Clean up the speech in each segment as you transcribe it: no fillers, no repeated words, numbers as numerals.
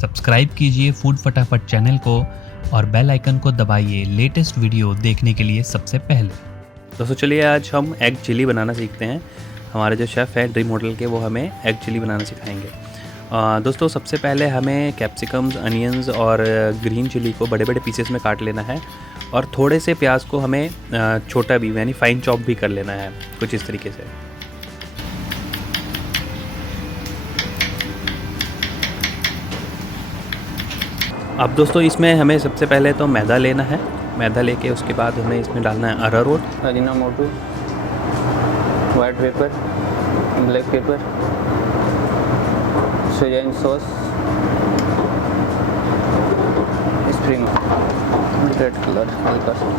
सब्सक्राइब कीजिए फूड फटाफट चैनल को और बेल आइकन को दबाइए लेटेस्ट वीडियो देखने के लिए सबसे पहले। दोस्तों चलिए आज हम एग चिली बनाना सीखते हैं। हमारे जो शेफ़ हैं ड्रीम होटल के, वो हमें एग चिली बनाना सिखाएंगे। दोस्तों सबसे पहले हमें कैप्सिकम्स, अनियंस और ग्रीन चिली को बड़े बड़े पीसेस में काट लेना है और थोड़े से प्याज को हमें छोटा भी यानी फाइन चॉप भी कर लेना है, कुछ इस तरीके से। अब दोस्तों इसमें हमें सबसे पहले तो मैदा लेना है। मैदा लेके उसके बाद हमें इसमें डालना है अरारोट, Ajinomoto, white pepper, black pepper, soya sauce, spring, red colour हल्का सा।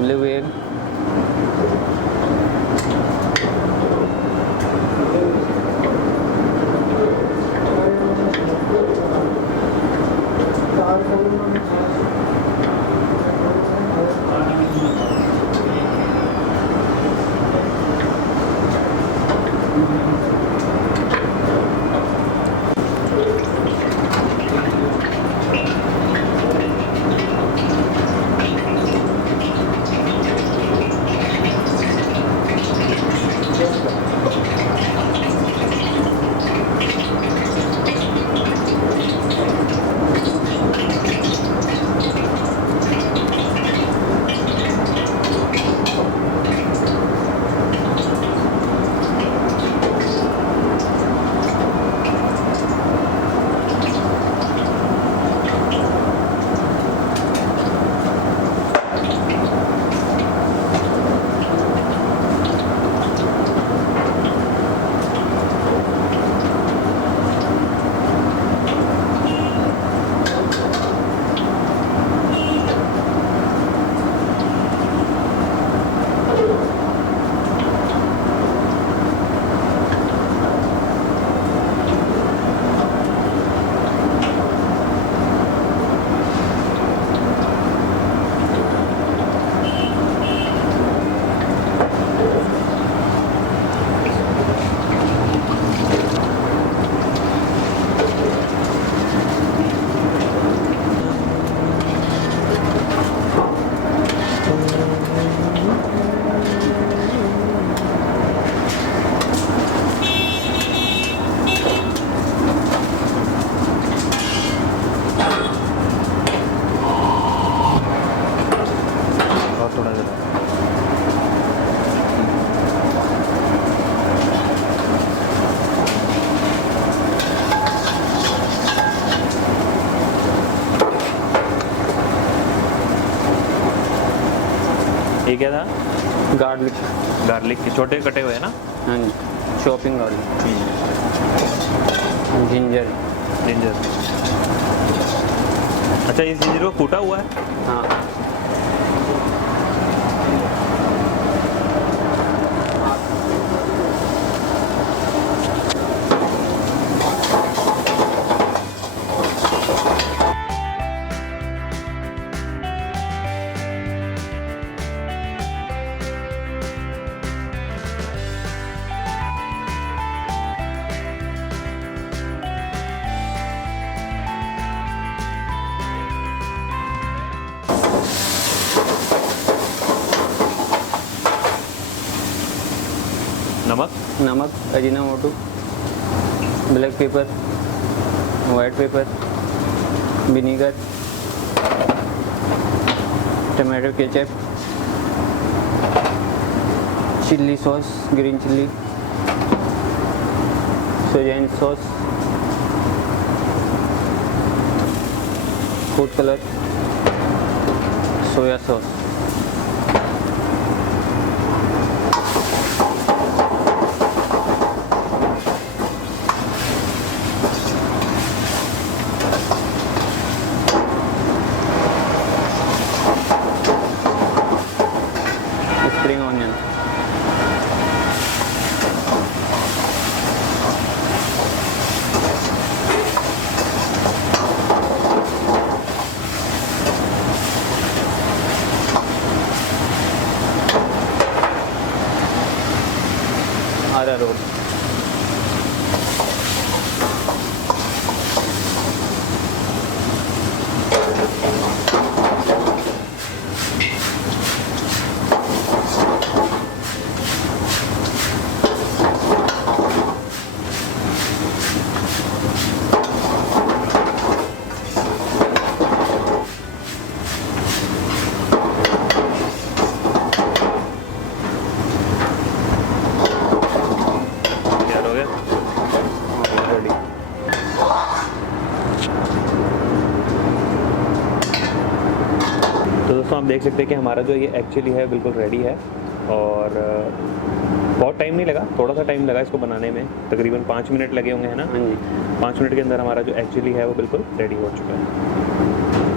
ब्लू एग, और थोड़ा ज़्यादा। ये क्या था? गार्लिक, गार्लिक के छोटे कटे हुए हैं ना? हाँ जी, शॉपिंग गार्लिक, जिंजर, जिंजर। अच्छा, इस जिंजर को कूटा हुआ है? हाँ, नमक, नमक, Ajinomoto, black pepper, white pepper, vinegar, tomato ketchup, chilli sauce, green chilli, soya sauce, food colour, soya sauce. Spring onion, दोस्तों आप देख सकते हैं कि हमारा जो ये एग चिली है बिल्कुल रेडी है और बहुत टाइम नहीं लगा, थोड़ा सा टाइम लगा इसको बनाने में, तकरीबन 5 मिनट लगे होंगे, है ना। हाँ जी। 5 मिनट के अंदर हमारा जो एग चिली है वो बिल्कुल रेडी हो चुका है।